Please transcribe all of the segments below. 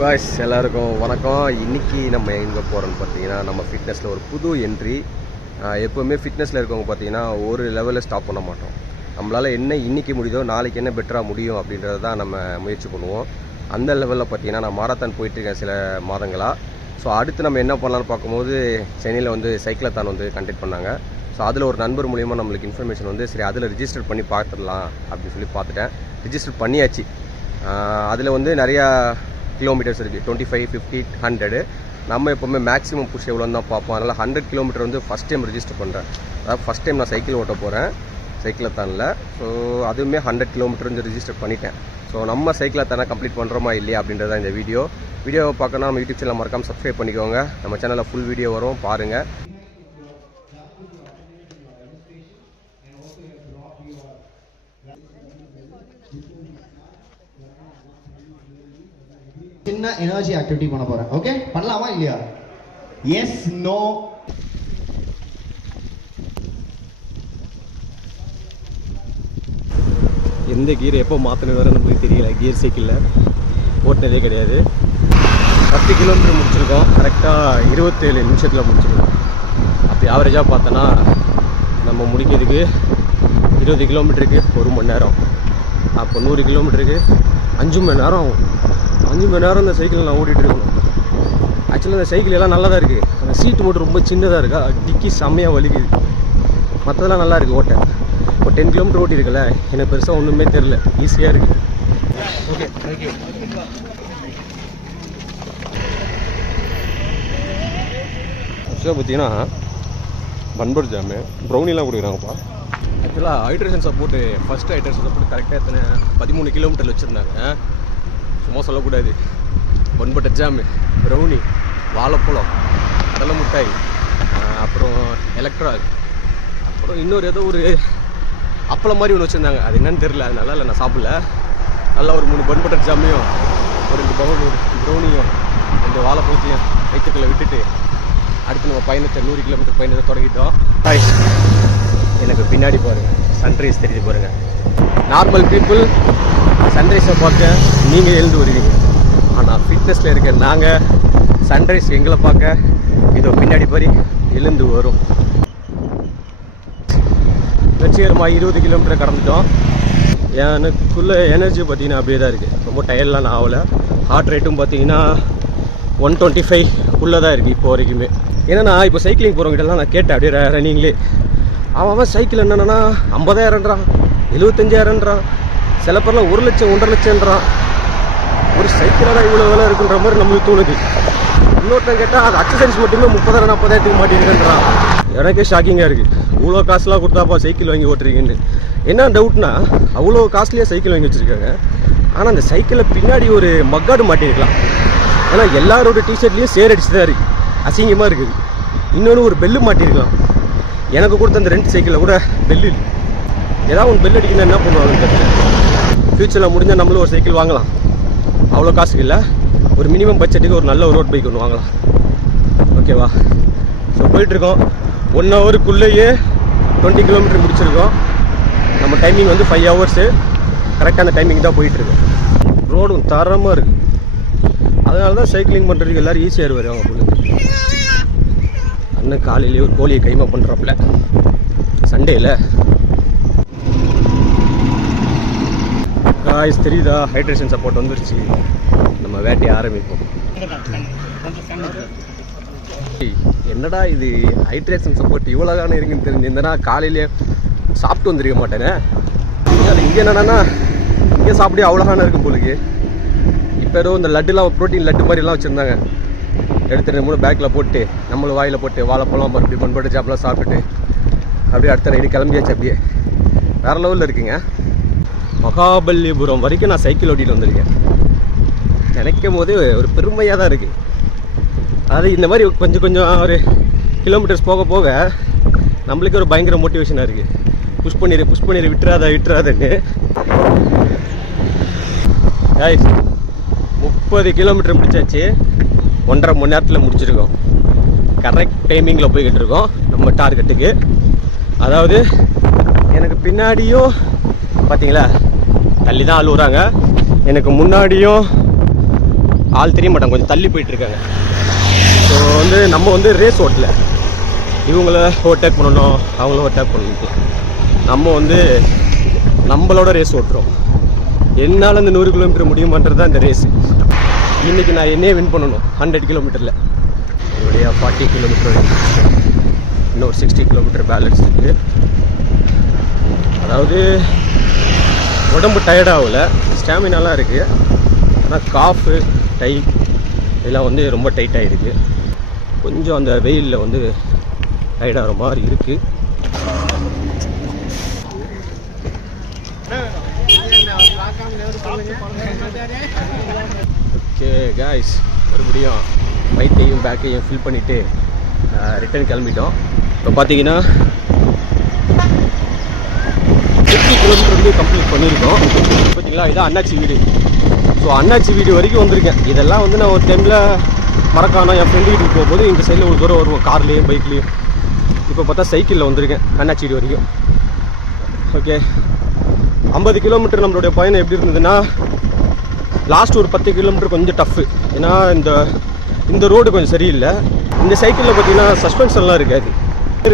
Guys எல்லாருக்கும் வணக்கம். இன்றைக்கி நம்ம எங்கே போகிறோன்னு பார்த்தீங்கன்னா நம்ம ஃபிட்னஸில் ஒரு புது என்ட்ரி. எப்போவுமே ஃபிட்னஸில் இருக்கவங்க பார்த்தீங்கன்னா ஒரு லெவலில் ஸ்டாப் பண்ண மாட்டோம். நம்மளால் என்ன இன்றைக்கி முடியுதோ நாளைக்கு என்ன பெட்டராக முடியும் அப்படின்றது தான் நம்ம முயற்சி பண்ணுவோம். அந்த லெவலில் பார்த்தீங்கன்னா நான் மாரத்தான் போயிட்டுருக்கேன் சில மாதங்களாக. ஸோ அடுத்து நம்ம என்ன பண்ணலான்னு பார்க்கும்போது சென்னையில் வந்து சைக்கிளத்தான் வந்து கண்டக்ட் பண்ணாங்க. ஸோ அதில் ஒரு நண்பர் மூலிமா நம்மளுக்கு இன்ஃபர்மேஷன் வந்து சரி அதில் ரிஜிஸ்டர் பண்ணி பார்த்துடலாம் அப்படின்னு சொல்லி பார்த்துட்டேன். ரிஜிஸ்டர் பண்ணியாச்சு. அதில் வந்து நிறையா கிலோமீட்டர்ஸ் இருக்குது, 25, 50, 100. நம்ம எப்போவுமே மேக்ஸிமம் புஷ் எவ்வளோன்னு தான் பார்ப்போம். அதனால் 100 கிலோமீட்டர் வந்து ஃபஸ்ட் டைம் ரிஜிஸ்டர் பண்ணுறேன். அதாவது ஃபஸ்ட் டைம் நான் சைக்கிள் ஓட்ட போகிறேன் சைக்கிளத்தானில். ஸோ அதுவுமே 100 கிலோமீட்டர் வந்து ரிஜிஸ்டர் பண்ணிட்டேன். ஸோ நம்ம சைக்கிளத்தானை கம்ப்ளீட் பண்ணுறோமா இல்லையா அப்படின்றத இந்த வீடியோவை பார்க்கணும். நம்ம யூடியூப் சேனல் மறக்காமல் சப்ஸ்கிரைப் பண்ணிக்கோங்க. நம்ம சேனலில் ஃபுல் வீடியோ வரும், பாருங்கள். சின்ன எனர்ஜி ஆக்டிவிட்டி பண்ண போறேன். ஓகே, பண்ணலாமா இல்லையா? S, no. எந்த கியர் எப்போ மாற்றணும் வேறு நமக்கு தெரியல. கியர் சைக்கிளில் ஓட்டினதே கிடையாது. 10 கிலோமீட்டர் முடிச்சிருக்கோம். கரெக்டாக 27 நிமிஷத்தில் முடிச்சிருக்கோம். அப்படி ஆவரேஜாக பார்த்தோன்னா நம்ம முடிக்கிறதுக்கு 20 கிலோமீட்டருக்கு 1 மணி நேரம். அப்போ 100 கிலோமீட்டருக்கு 5 மணி நேரம் ஆகும். 5 மணி நேரம் இந்த சைக்கிள் நான் ஓட்டிகிட்டு இருக்கணும். ஆக்சுவலாக இந்த சைக்கிள் எல்லாம் நல்லா தான் இருக்குது. அந்த சீட்டு மட்டும் ரொம்ப சின்னதாக இருக்கா, டிக்கி செம்மையாக வலிக்குது. மற்றதெல்லாம் நல்லா இருக்குது ஓட்ட. இப்போ 10 கிலோமீட்டர் ஓட்டியிருக்கல, எனக்கு பெருசாக ஒன்றுமே தெரில, ஈஸியாக இருக்குது. Okay, thank you. ஆக்சுவலாக பார்த்தீங்கன்னா பன்பர் ஜாமு ப்ரௌனிலாம் கொடுக்குறாங்கப்பா. ஆக்சுவலாக hydration support first hydration support கரெக்டாக எத்தனை 13 கிலோமீட்டரில் வச்சுருந்தாங்க. சும்மா சொல்லக்கூடாது. பன்பட்டர் ஜாமு, ப்ரௌனி, வாழைப்பழம், கடலை மிட்டாய், அப்புறம் எலக்ட்ரால், அப்புறம் இன்னொரு ஏதோ ஒரு அப்பளம் மாதிரி ஒன்று வச்சுருந்தாங்க. அது என்னன்னு தெரில, அது நல்லா இல்லை, நான் சாப்பிடல. நல்லா ஒரு 3 பன்பட்டர் ஜாமையும் ஒரு 2 ப்ரௌனியும் 2 வாழைப்பழத்தையும் வயிற்றுக்குள்ளே விட்டுட்டு அடுத்து நம்ம பயணத்தை 100 கிலோமீட்டர் பயணத்தை தொடங்கிட்டோம். எனக்கு பின்னாடி பாருங்கள், சன்ரைஸ் தெரியுது பாருங்கள். நார்மல் பீப்புள் சன்ரைஸை பார்க்க நீங்கள் எழுந்து வருவீங்க. ஆனால் ஃபிட்னஸில் இருக்க நாங்கள் சன்ரைஸ் எங்களை பார்க்க இதோ பின்னாடி பாரி எழுந்து வரும். வெற்றிகரமாக 20 கிலோமீட்டர் கடந்துட்டோம். எனக்குள்ளே எனர்ஜி பார்த்தீங்கன்னா அப்படியே தான் இருக்குது. ரொம்ப டயர்ட்லாம் நான் ஆகலை. ஹார்ட் ரேட்டும் பார்த்தீங்கன்னா 125 தான் இருக்குது இப்போ வரைக்குமே. ஏன்னா இப்போ சைக்கிளிங் போகிறவங்கிட்டலாம் நான் கேட்டேன் அப்படியே ரன்னிங்லேயே. அவன் சைக்கிள் என்னென்னா 50,000ன்றான், 75,000ன்றான், சில பேர்லாம் 1 லட்சம் 1.5 லட்சம்ன்றான். ஒரு சைக்கிளாக இவ்வளோ விலை இருக்குன்ற மாதிரி நம்மளுக்கு தோணுது. இன்னொருத்தன் கேட்டால் அது அக்சசரிஸ் மட்டுமே 30,000 40,000 மாட்டிருக்குன்றான். எனக்கே ஷாக்கிங்காக இருக்குது. இவ்வளோ காசுலாம் கொடுத்தாப்பா சைக்கிள் வாங்கி ஓட்டுறீங்கன்னு. என்ன டவுட்னா, அவ்வளோ காஸ்ட்லியாக சைக்கிள் வாங்கி வச்சுருக்காங்க. ஆனால் அந்த சைக்கிளில் பின்னாடி ஒரு மக்காடு மாட்டிருக்கலாம். ஏன்னா எல்லாரோட டிஷர்ட்லேயும் சேர் அடிச்சு தான் இருக்குது, அசிங்கமாக இருக்குது. இன்னொன்று ஒரு பெல்லு மாட்டிருக்கலாம். எனக்கு கொடுத்த அந்த 2 சைக்கிளில் கூட பெல்லு இல்லை. ஏதாவது ஒன்று பெல் அடிக்கணும் என்ன பண்ணுவாங்கன்னு தெரியல. ஃப்யூச்சரில் முடிஞ்சால் நம்மளும் ஒரு சைக்கிள் வாங்கலாம். அவ்வளோ காசுக்கு இல்லை, ஒரு மினிமம் பட்ஜெட்டுக்கு ஒரு நல்ல ஒரு ரோட் பைக் ஒன்று வாங்கலாம். ஓகேவா? ஸோ போயிட்டுருக்கோம். 1 ஹவருக்குள்ளேயே 20 கிலோமீட்டர் முடிச்சிருக்கோம். நம்ம டைமிங் வந்து 5 ஹவர்ஸு. கரெக்டாக அந்த டைமிங் தான் போயிட்டுருக்கோம். ரோடும் தரமாக இருக்குது. அதனால தான் சைக்கிளிங் பண்ணுறதுக்கு எல்லோரும் ஈஸியாக வருவாங்க. பொழுது அண்ணன் காலையிலேயே ஒரு கோழியை கைமா பண்ணுறாப்புல சண்டேயில். காய்ஸ் தெரியுதா, ஹைட்ரேஷன் சப்போர்ட் வந்துருச்சு. நம்ம வேட்டையை ஆரம்பிப்போம். என்னடா இது ஹைட்ரேஷன் சப்போர்ட் இவ்வளோ தானே இருக்குன்னு தெரிஞ்சிருந்தேன்னா காலையிலேயே சாப்பிட்டு வந்துருக்க மாட்டேனே. இங்கே என்னன்னா இங்கே சாப்பிட்டே அவ்வளோதானே இருக்கும் போலுக்கு. இப்போ ஏதோ இந்த லட்டுலாம் ப்ரோட்டீன் லட்டு மாதிரிலாம் வச்சுருந்தாங்க. எடுத்து 2-3 பேக்கில் போட்டு நம்மளும் வாயில் போட்டு வாழைப்பழம் மறுபடியும் பண்பட்டு சாப்பிடலாம் சாப்பிட்டுட்டு அப்படியே அடுத்த ரைடு கிளம்பியாச்சு. அப்படியே வேறு லெவலில் இருக்குங்க. மகாபலிபுரம் வரைக்கும் நான் சைக்கிள் ஓட்டிகிட்டு வந்திருக்கேன். நினைக்கும் போது ஒரு பெருமையாக தான் இருக்குது. அதாவது இந்த மாதிரி கொஞ்சம் ஒரு கிலோமீட்டர்ஸ் போக போக நம்மளுக்கு ஒரு பயங்கர மோட்டிவேஷனாக இருக்குது. புஷ் பண்ணிடு விட்டுறாதன்னு. 30 கிலோமீட்டர் முடிச்சாச்சு. 1.5 மணி நேரத்தில் முடிச்சிருக்கோம். கரெக்ட் டைமிங்கில் போய்கிட்டு இருக்கோம் நம்ம டார்கெட்டுக்கு. அதாவது எனக்கு பின்னாடியும் பார்த்தீங்களா தள்ளி தான் அழுகுறாங்க. எனக்கு முன்னாடியும் ஆள் தெரிய மாட்டாங்க, கொஞ்சம் தள்ளி போயிட்டுருக்காங்க. ஸோ வந்து நம்ம வந்து ரேஸ் ஓட்டல, இவங்கள ஓவர்டேக் பண்ணணும் அவங்கள ஓவர்டேக் பண்ணணும். நம்ம வந்து நம்மளோட ரேஸ் ஓட்டுறோம். என்னால் அந்த 100 கிலோமீட்டர் முடியுமான்றது தான் இந்த ரேஸு. இன்றைக்கி நான் என்னையே வின் பண்ணணும் 100 கிலோமீட்டரில். என்னுடைய 40 கிலோமீட்டர் வரைக்கும் இன்னும் ஒரு 60 கிலோமீட்டர் பேலன்ஸ் இருக்குது. அதாவது உடம்பு டயர்டாகல, ஸ்டாமினாலாம் இருக்குது. ஆனால் காஃபு டை இதெல்லாம் வந்து ரொம்ப டைட்டாக இருக்குது. கொஞ்சம் அந்த வெயிலில் வந்து டயர்டாகிற மாதிரி இருக்குது. ஓகே காய்ஸ், மறுபடியும் பைக்கையும் பேக்கையும் ஃபில் பண்ணிவிட்டு ரிட்டர்ன் கிளம்பிட்டோம். இப்போ பார்த்தீங்கன்னா 50 கிலோமீட்டர் வந்து கம்ப்ளீட் பண்ணியிருக்கோம். பார்த்தீங்களா, இதான் அண்ணாச்சி வீடு. ஸோ அண்ணாச்சி வீடு வரைக்கும் வந்திருக்கேன். இதெல்லாம் வந்து நான் ஒரு டைமில் மறக்காமல் என் ஃப்ரெண்டு வீட்டுக்கு போகும்போது இந்த சைடில் ஒரு தூரம் வருவோம், கார்லேயும் பைக்லேயும். இப்போ பார்த்தா சைக்கிளில் வந்திருக்கேன் அண்ணாச்சி வீடு வரைக்கும். ஓகே, 50 கிலோமீட்டர் நம்மளுடைய பயணம் எப்படி இருந்ததுன்னா, லாஸ்ட் ஒரு 10 கிலோமீட்டர் கொஞ்சம் டஃப்பு. ஏன்னா இந்த ரோடு கொஞ்சம் சரியில்லை. இந்த சைக்கிளில் பார்த்தீங்கன்னா சஸ்பென்ஷன்லாம் இருக்காது.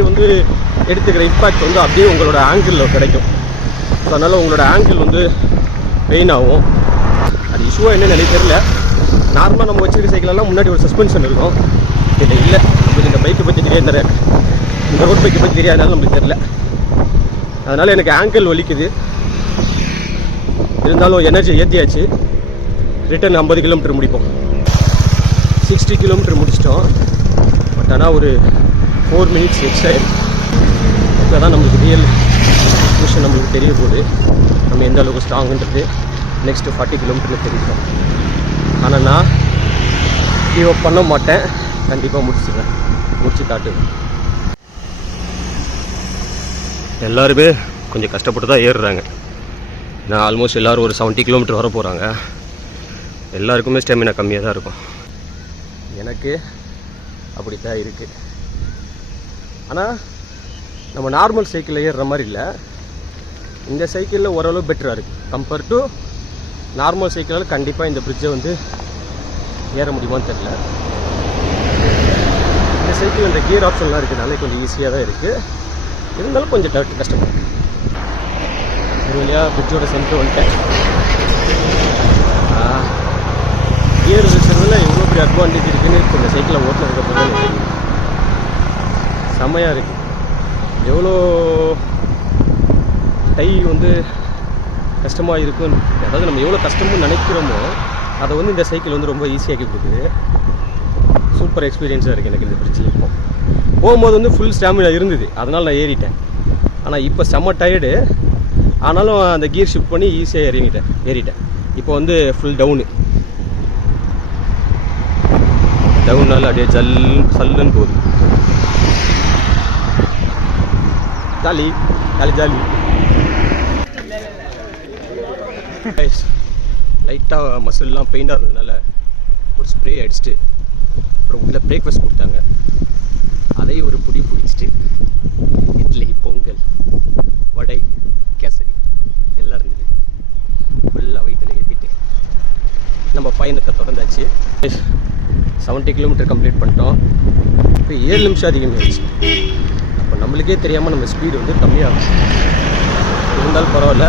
வந்து எடுத்துக்கிற இம்பேக்ட் வந்து அப்படியே உங்களோட ஆங்கிளில் கிடைக்கும். ஸோ அதனால் உங்களோட ஆங்கிள் வந்து பெயின் ஆகும். அது இஷ்யூவாக என்னன்னு எனக்கு தெரியல. நார்மலாக நம்ம வச்சுருக்க சைக்கிளெல்லாம் முன்னாடி ஒரு சஸ்பென்ஷன் இருக்கும், இது இல்லை. நம்மளுக்கு இந்த பைக்கை பற்றி தெரியாது, இந்த ரோட் பைக்கை பற்றி தெரியாதனால நம்மளுக்கு தெரியல. அதனால் எனக்கு ஆங்கிள் வலிக்குது. இருந்தாலும் எனர்ஜி ஏற்றியாச்சு. ரிட்டர்ன் 50 கிலோமீட்டர் முடிப்போம். 60 கிலோமீட்டர் முடிச்சிட்டோம். பட் ஆனால் ஒரு 4 மினிட்ஸ் எக்ஸ்ட்ரா ஆயிடுச்சு. இப்போ தான் நம்மளுக்கு ரியல் விஷயம் நம்மளுக்கு தெரிய போகுது, நம்ம எந்த அளவுக்கு ஸ்ட்ராங்குன்றது நெக்ஸ்ட்டு 40 கிலோமீட்டரில் தெரியும். ஆனால் நான் கிவ் அப் பண்ண மாட்டேன், கண்டிப்பாக முடிச்சுடுவேன், முடிச்சு காட்டுவேன். எல்லாருமே கொஞ்சம் கஷ்டப்பட்டு தான் ஏறுறாங்க. நான் ஆல்மோஸ்ட் எல்லோரும் ஒரு 70 கிலோமீட்டர் வர போகிறாங்க. எல்லாருக்குமே ஸ்டெமினா கம்மியாக தான் இருக்கும். எனக்கு அப்படி தான் இருக்குது. ஆனால் நம்ம நார்மல் சைக்கிளில் ஏறுற மாதிரி இல்லை. இந்த சைக்கிளில் ஓரளவு பெட்டராக இருக்குது கம்பேர் டு நார்மல் சைக்கிளால். கண்டிப்பாக இந்த பிரிட்ஜை வந்து ஏற முடியுமான்னு தெரியல. இந்த சைக்கிள் இந்த கியர் ஆப்ஷன்லாம் இருக்கிறதுனால கொஞ்சம் ஈஸியாக தான் இருக்குது. இருந்தாலும் கொஞ்சம் கஷ்டப்படும். ஒரு வழியாக பிரிட்ஜோட சென்டர் வந்துட்டேன். கியர் இருக்கிறதுல எவ்வளோ பெரிய அட்வான்டேஜ் இருக்குதுன்னு இந்த சைக்கிளை ஓட்டுறதுக்கப்புறம் தான் செம்மையாக இருக்குது. எவ்வளோ டை வந்து கஷ்டமாக இருக்குன்னு, அதாவது நம்ம எவ்வளோ கஷ்டம்னு நினைக்கிறோமோ அதை வந்து இந்த சைக்கிள் வந்து ரொம்ப ஈஸியாக்கி கொடுக்குது. சூப்பர் எக்ஸ்பீரியன்ஸாக இருக்குது எனக்கு இந்த பிரச்சனை. இப்போ போகும்போது வந்து ஃபுல் ஸ்டாமினா இருந்தது, அதனால் நான் ஏறிட்டேன். ஆனால் இப்போ செம்ம டயர்டு. ஆனாலும் அந்த கியர் ஷிஃப்ட் பண்ணி ஈஸியாக ஏறிட்டேன். இப்போ வந்து ஃபுல் டவுன்னால அப்படியே சல்லுன்னு போகுது. Jolly jolly jolly. லைட்டாக மசில்லாம் பெயிண்டாக இருந்ததுனால ஒரு ஸ்ப்ரே அடிச்சுட்டு அப்புறம் உள்ள பிரேக்ஃபாஸ்ட் கொடுத்தாங்க. அதையும் ஒரு பிடிச்சிட்டு இட்லி, பொங்கல், வடை, கேசரி எல்லாம் இருந்தது. ஃபுல்லாக வயிற்றில் ஏற்றிட்டு நம்ம பயணத்தை தொடர்ந்தாச்சு. 70 கிலோமீட்டர் கம்ப்ளீட் பண்ணிட்டோம். இப்போ 7 நிமிஷம் அதிகமாகிடுச்சு. அப்போ நம்மளுக்கே தெரியாமல் நம்ம ஸ்பீடு வந்து கம்மியாகும். இருந்தாலும் பரவாயில்ல.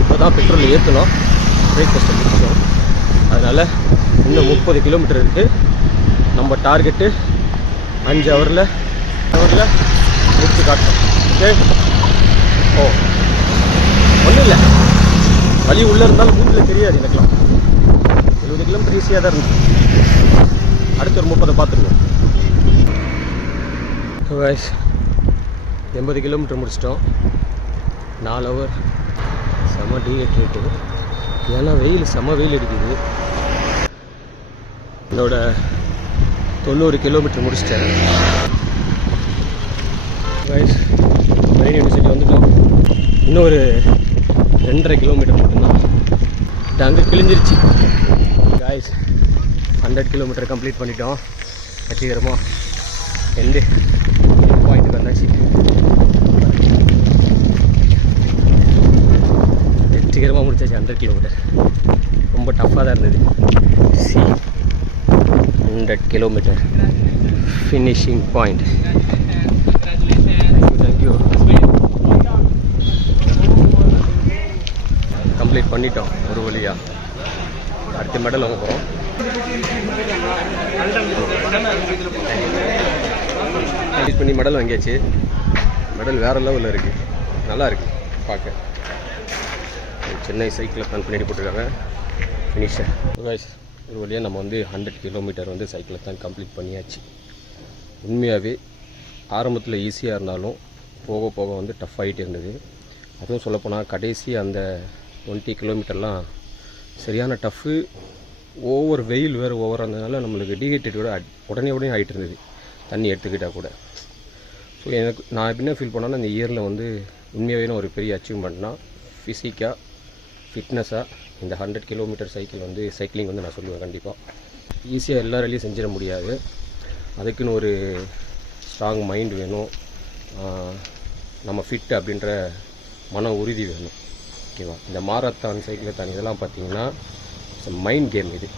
இப்போ தான் பெட்ரோல் ஏற்றணும், பிரேக்ஃபாஸ்ட்டை முடிச்சோம். அதனால் இன்னும் 30 கிலோமீட்டர் இருக்குது. நம்ம டார்கெட்டு 5 ஹவரில் முடிச்சு காட்டணும். ஓகே, ஒன்றும் இல்லை, வலி உள்ளே இருந்தாலும் மூஞ்சில் தெரியாது. எனக்குலாம் 70 கிலோமீட்டர் ஈஸியாக தான் இருந்துச்சு. அடுத்த ஒரு 30 பார்த்துருவோம். 80 கிலோமீட்டர் முடிச்சிட்டோம். 4 ஹவர். செம்ம டீஹைட்ரேட்டு. ஏன்னா செம்ம வெயில் அடிக்குது. என்னோட 90 கிலோமீட்டர் முடிச்சிட்டேன். மெரின் யூனிவர்சிட்டி வந்துட்டோம். இன்னும் ஒரு 2.5 கிலோமீட்டர் மட்டும்தான். டங்கு கிழிஞ்சிருச்சு. காய்ஸ் 100 கிலோமீட்டர் கம்ப்ளீட் பண்ணிட்டோம். வெற்றிகரமாக எண்டு பாயிண்ட்டுக்கு வந்தாச்சு. வெற்றிகரமாக முடிச்சாச்சு 100 கிலோமீட்டர். ரொம்ப டஃப்பாக தான் இருந்தது. 100 kilometre finishing point. Thank you. Complete பண்ணிட்டோம் ஒரு வழியாக. அடுத்த மெடல் வாங்க போகிறோம். கம்ப்ளீட் பண்ணி மெடல் வாங்கியாச்சு. மெடல் வேறு லெவலில் இருக்குது, நல்லா இருக்குது பார்க்க. சென்னை சைக்கிளை தான் பின்னாடி போட்டிருக்காங்க. ஃபினிஷர் கைஸ், ஒரு வழியாக நம்ம வந்து 100 கிலோமீட்டர் வந்து சைக்கிளை தான் கம்ப்ளீட் பண்ணியாச்சு. உண்மையாகவே ஆரம்பத்தில் ஈஸியாக இருந்தாலும் போக போக வந்து டஃப் ஆகிட்டே இருந்தது. அதுவும் சொல்லப்போனால் கடைசி அந்த 20 கிலோமீட்டர்லாம் சரியான டஃப்பு. ஓவர் வெயில் வேறு ஓவர் இருந்ததுனால நம்மளுக்கு டீஹைட்ரேட் கூட உடனே ஆகிட்டு இருந்தது, தண்ணி எடுத்துக்கிட்டால் கூட. ஸோ நான் எப்படின்னா ஃபீல் பண்ணேன்னா இந்த இயரில் வந்து உண்மையாகவே ஒரு பெரிய அச்சீவ்மெண்ட்னா ஃபிசிக்காக ஃபிட்னஸாக இந்த 100 கிலோமீட்டர் சைக்கிளிங் வந்து நான் சொல்லுவேன். கண்டிப்பாக ஈஸியாக எல்லாராலையும் செஞ்சிட முடியாது. அதுக்குன்னு ஒரு ஸ்ட்ராங் மைண்ட் வேணும், நம்ம ஃபிட் அப்படின்ற மன உறுதி வேணும். ஓகேவா? இந்த மாரத்தான் சைக்கிளத்தான் இதெல்லாம் பார்த்தீங்கன்னா மைண்ட் கேம். இது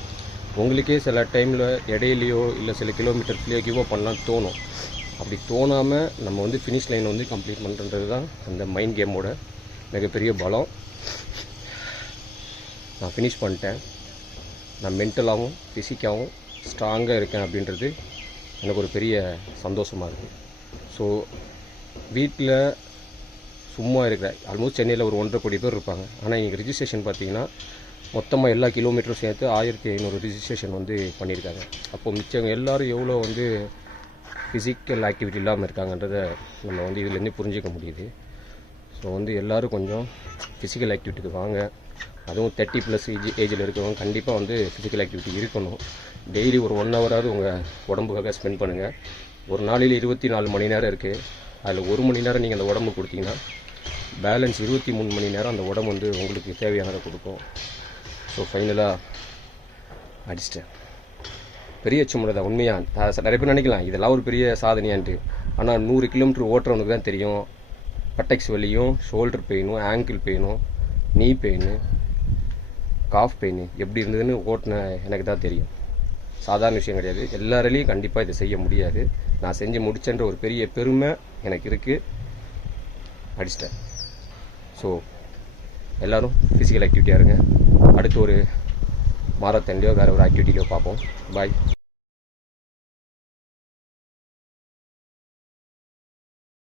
உங்களுக்கே சில டைமில் இடையிலையோ இல்லை சில கிலோமீட்டர்ஸ்லையோ கிவ் அப் பண்ணலாம் தோணும். அப்படி தோணாமல் நம்ம வந்து ஃபினிஷ் லைனை வந்து கம்ப்ளீட் பண்ணுறது தான் அந்த மைண்ட் கேமோட மிகப்பெரிய பலம். நான் ஃபினிஷ் பண்ணிட்டேன். நான் மென்டலாகவும் ஃபிசிக்காகவும் ஸ்ட்ராங்காக இருக்கேன் அப்படின்றது எனக்கு ஒரு பெரிய சந்தோஷமாக இருக்குது. ஸோ வீட்டில் சும்மா இருக்கிற ஆல்மோஸ்ட் சென்னையில் ஒரு 1.5 கோடி பேர் இருப்பாங்க. ஆனால் இங்கே ரிஜிஸ்ட்ரேஷன் பார்த்தீங்கன்னா மொத்தமாக எல்லா கிலோமீட்டரும் சேர்த்து 1500 ரிஜிஸ்ட்ரேஷன் வந்து பண்ணியிருக்காங்க. அப்போது மிச்சவங்க எல்லோரும் எவ்வளோ வந்து ஃபிசிக்கல் ஆக்டிவிட்டி இல்லாமல் இருக்காங்கன்றதை நம்ம வந்து இதுலேருந்து புரிஞ்சிக்க முடியுது. ஸோ வந்து எல்லோரும் கொஞ்சம் ஃபிசிக்கல் ஆக்டிவிட்டிக்கு வாங்க. அதுவும் 30+ ஏஜில் இருக்கிறவங்க கண்டிப்பாக வந்து ஃபிசிக்கல் ஆக்டிவிட்டி இருக்கணும். டெய்லி ஒரு 1 ஹவராவது உங்கள் உடம்புக்காக ஸ்பெண்ட் பண்ணுங்கள். ஒரு நாளையில் 24 மணி நேரம் இருக்குது. அதில் 1 மணி நேரம் நீங்கள் அந்த உடம்பு கொடுத்தீங்கன்னா பேலன்ஸ் 23 மணி நேரம் அந்த உடம்பு வந்து உங்களுக்கு தேவையானதை கொடுக்கும். ஸோ ஃபைனலாக அடிச்சிட்டேன். பெரிய அச்சீவ்மெண்ட் தான் உண்மையாக. நிறைய பேர் நினைக்கலாம் இதெல்லாம் ஒரு பெரிய சாதனையான்ட்டு. ஆனால் 100 கிலோமீட்டர் ஓட்டுறவனுக்கு தான் தெரியும் பட்டெக்ஸ் வலியும், ஷோல்டர் பெயினும், ஆங்கிள் பெயினும், நீ பெயின், காஃப் பெயின் எப்படி இருந்ததுன்னு ஓட்டின எனக்கு தான் தெரியும். சாதாரண விஷயம் கிடையாது. எல்லாராலையும் கண்டிப்பாக இதை செய்ய முடியாது. நான் செஞ்சு முடிச்சேன்ற ஒரு பெரிய பெருமை எனக்கு இருக்குது. அடிச்சிட்டேன். ஸோ எல்லோரும் ஃபிசிக்கல் ஆக்டிவிட்டியாக இருங்க. அடுத்து ஒரு மாரத்தான்லையோ வேறு ஒரு ஆக்டிவிட்டிலையோ பார்ப்போம். பாய்.